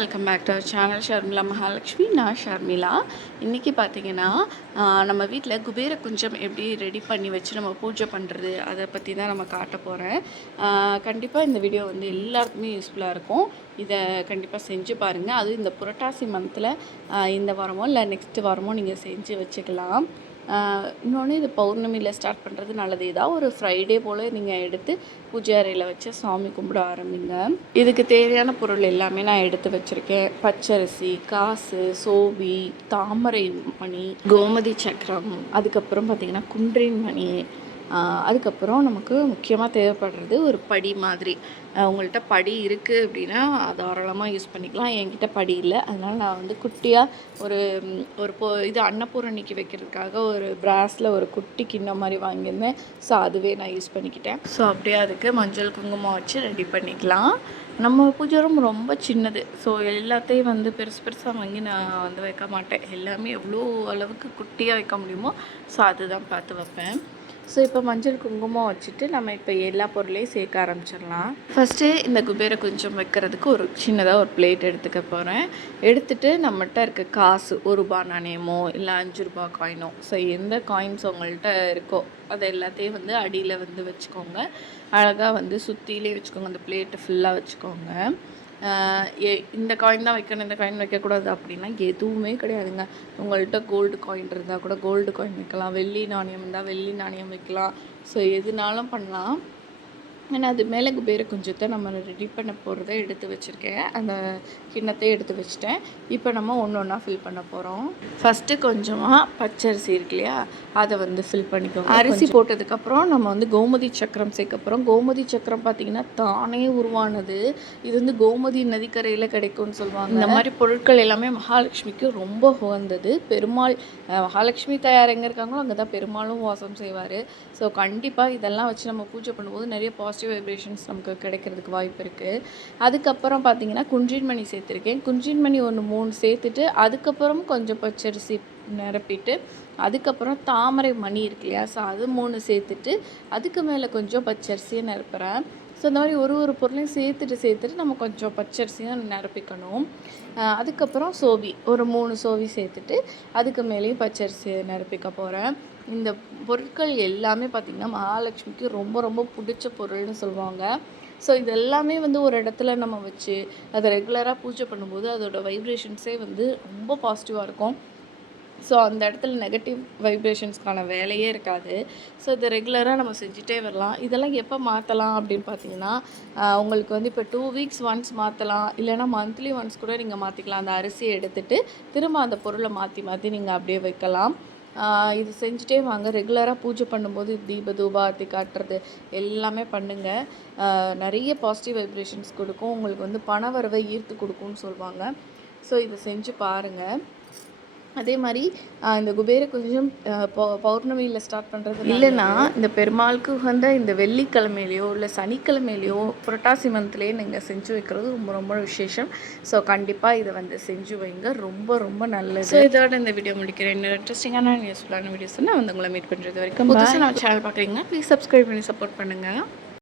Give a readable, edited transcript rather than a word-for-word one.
Welcome back to our channel Sharmila Mahalakshmi. நான் ஷர்மிளா. இன்றைக்கி பார்த்தீங்கன்னா நம்ம வீட்டில் குபேர குஞ்சம் எப்படி ரெடி பண்ணி வச்சு நம்ம பூஜை பண்ணுறது அதை பற்றி தான் நம்ம காட்ட போகிறேன். கண்டிப்பாக இந்த வீடியோ வந்து எல்லாருக்குமே யூஸ்ஃபுல்லாக இருக்கும். இதை கண்டிப்பாக செஞ்சு பாருங்கள். அதுவும் இந்த புரட்டாசி மந்த்தில் இந்த வாரமோ இல்லை நெக்ஸ்ட் வாரமோ நீங்கள் செஞ்சு வச்சுக்கலாம். இன்னொன்று இது பௌர்ணமியில் ஸ்டார்ட் பண்ணுறது நல்லது. ஏதாவது ஒரு ஃப்ரைடே போல் நீங்கள் எடுத்து பூஜை அறையில் வச்சு சாமி கும்பிட ஆரம்பிங்க. இதுக்கு தேவையான பொருள் எல்லாமே நான் எடுத்து வச்சுருக்கேன். பச்சரிசி, காசு, சோவி, தாமரை மணி, கோமதி சக்கரம், அதுக்கப்புறம் பார்த்திங்கன்னா குன்றின் மணி, அதுக்கப்புறம் நமக்கு முக்கியமாக தேவைப்படுறது ஒரு படி மாதிரி. உங்கள்கிட்ட படி இருக்குது அப்படின்னா தாராளமாக யூஸ் பண்ணிக்கலாம். என்கிட்ட படி இல்லை, அதனால் நான் வந்து குட்டியாக ஒரு இது அன்னபூரணிக்கு வைக்கிறதுக்காக ஒரு பிராஸில் ஒரு குட்டி கிண்ணம் மாதிரி வாங்கியிருந்தேன். ஸோ அதுவே நான் யூஸ் பண்ணிக்கிட்டேன். ஸோ அப்படியே அதுக்கு மஞ்சள் குங்குமம் வச்சு ரெடி பண்ணிக்கலாம். நம்ம பூஜை ரூம் ரொம்ப சின்னது. ஸோ எல்லாத்தையும் வந்து பெருசாக வாங்கி நான் வந்து வைக்க மாட்டேன். எல்லாமே எவ்வளோ அளவுக்கு குட்டியாக வைக்க முடியுமோ ஸோ அதுதான் பார்த்து வைப்பேன். ஸோ இப்போ மஞ்சள் குங்குமம் வச்சுட்டு நம்ம இப்போ எல்லா பொருளையும் சேர்க்க ஆரம்பிச்சிடலாம். ஃபஸ்ட்டு இந்த குபேர குஞ்சம் வைக்கிறதுக்கு ஒரு சின்னதாக ஒரு பிளேட் எடுத்துக்க போகிறேன். எடுத்துகிட்டு நம்மகிட்ட இருக்க காசு, ₹1 நாணயமோ இல்லை ₹5 காயினோ, ஸோ எந்த காயின்ஸ் உங்கள்கிட்ட இருக்கோ அதை எல்லாத்தையும் வந்து அடியில் வந்து வச்சுக்கோங்க. அழகாக வந்து சுற்றிலே வச்சுக்கோங்க. அந்த பிளேட்டை ஃபுல்லாக வச்சுக்கோங்க. இந்த காயின் தான் வைக்கணும், இந்த காயின் வைக்கக்கூடாது அப்படின்னா எதுவுமே கிடையாதுங்க. உங்கள்கிட்ட கோல்டு காயின் இருந்தால் கூட கோல்டு காயின் வைக்கலாம். வெள்ளி நாணயம் இருந்தால் வெள்ளி நாணயம் வைக்கலாம். ஸோ எதுனாலும் பண்ணலாம். ஏன்னா அது மேலே குபேர குஞ்சத்தை நம்ம ரெடி பண்ண போகிறத எடுத்து வச்சுருக்கேன். அந்த கிண்ணத்தை எடுத்து வச்சுட்டேன். இப்போ நம்ம ஒன்று ஒன்றா ஃபில் பண்ண போகிறோம். ஃபஸ்ட்டு கொஞ்சமாக பச்சரிசி இருக்கு இல்லையா, அதை வந்து ஃபில் பண்ணிக்கோங்க. அரிசி போட்டதுக்கப்புறம் நம்ம வந்து கோமதி சக்கரம் சேர்க்க போகிறோம். கோமதி சக்கரம் பார்த்திங்கன்னா தானே உருவானது. இது வந்து கோமதி நதிக்கரையில் கிடைக்கும்னு சொல்லுவாங்க. இந்த மாதிரி பொருட்கள் எல்லாமே மகாலட்சுமிக்கு ரொம்ப உகந்தது. பெருமாள் மகாலட்சுமி தாயார் எங்கே இருக்காங்களோ அங்கே தான் பெருமாளும் வாசம் செய்வார். ஸோ கண்டிப்பாக இதெல்லாம் வச்சு நம்ம பூஜை பண்ணும்போது நிறைய பாசிட்டிவ் வைப்ரேஷன்ஸ் நமக்கு கிடைக்கிறதுக்கு வாய்ப்பு இருக்குது. அதுக்கப்புறம் பார்த்திங்கன்னா குன்றின் மணி சேர்த்துருக்கேன். குன்றின் மணி 3 சேர்த்துட்டு அதுக்கப்புறம் கொஞ்சம் பச்சரிசி நிரப்பிட்டு அதுக்கப்புறம் தாமரை மணி இருக்கு இல்லையா, ஸோ அது 3 சேர்த்துட்டு அதுக்கு மேலே கொஞ்சம் பச்சரிசியை நிரப்புகிறேன். ஸோ இந்த மாதிரி ஒரு பொருளையும் சேர்த்துட்டு நம்ம கொஞ்சம் பச்சரிசியும் நிரப்பிக்கணும். அதுக்கப்புறம் சோவி ஒரு 3 சோவி சேர்த்துட்டு அதுக்கு மேலேயும் பச்சரிசியை நிரப்பிக்க போகிறேன். இந்த பொருட்கள் எல்லாமே பார்த்திங்கன்னா மகாலட்சுமிக்கு ரொம்ப ரொம்ப பிடிச்ச பொருள்னு சொல்லுவாங்க. ஸோ இது எல்லாமே வந்து ஒரு இடத்துல நம்ம வச்சு அதை ரெகுலராக பூஜை பண்ணும்போது அதோடய வைப்ரேஷன்ஸே வந்து ரொம்ப பாசிட்டிவாக இருக்கும். ஸோ அந்த இடத்துல நெகட்டிவ் வைப்ரேஷன்ஸ்க்கான வேலையே இருக்காது. ஸோ இதை ரெகுலராக நம்ம செஞ்சுட்டே வரலாம். இதெல்லாம் எப்போ மாற்றலாம் அப்படின்னு பார்த்தீங்கன்னா, உங்களுக்கு வந்து இப்போ 2 வீக்ஸ் ஒன்ஸ் மாற்றலாம், இல்லைனா மந்த்லி ஒன்ஸ் கூட நீங்கள் மாற்றிக்கலாம். அந்த அரிசியை எடுத்துகிட்டு திரும்ப அந்த பொருளை மாற்றி நீங்கள் அப்படியே வைக்கலாம். இது செஞ்சுட்டே வாங்க. ரெகுலராக பூஜை பண்ணும்போது தூபாரத்தி காட்டுறது எல்லாமே பண்ணுங்கள். நிறைய பாசிட்டிவ் வைப்ரேஷன்ஸ் கொடுக்கும். உங்களுக்கு வந்து பண வரவை ஈர்த்து கொடுக்கும்னு சொல்லுவாங்க. ஸோ இதை செஞ்சு பாருங்கள். அதே மாதிரி இந்த குபேர குஞ்சம் பௌர்ணமியில் ஸ்டார்ட் பண்ணுறது இல்லைன்னா இந்த பெருமாளுக்கு உகந்த இந்த வெள்ளிக்கிழமையிலையோ இல்லை சனிக்கிழமையிலையோ புரட்டாசி மந்த்லேயே நீங்கள் செஞ்சு வைக்கிறது ரொம்ப ரொம்ப விசேஷம். ஸோ கண்டிப்பாக இதை வந்து செஞ்சு வைங்க. ரொம்ப ரொம்ப நல்லது. ஸோ இதோட இந்த வீடியோ முடிக்கிறேன். இன்னொரு இன்ட்ரெஸ்டிங்கான யூஸ்ஃபுல்லான வீடியோஸ் நான் வந்து உங்களை மீட் பண்ணுறது வரைக்கும் புதுசாக நம்ம சேனல் பார்க்குறீங்கன்னா ப்ளீஸ் சப்ஸ்கிரைப் பண்ணி சப்போர்ட் பண்ணுங்கள்.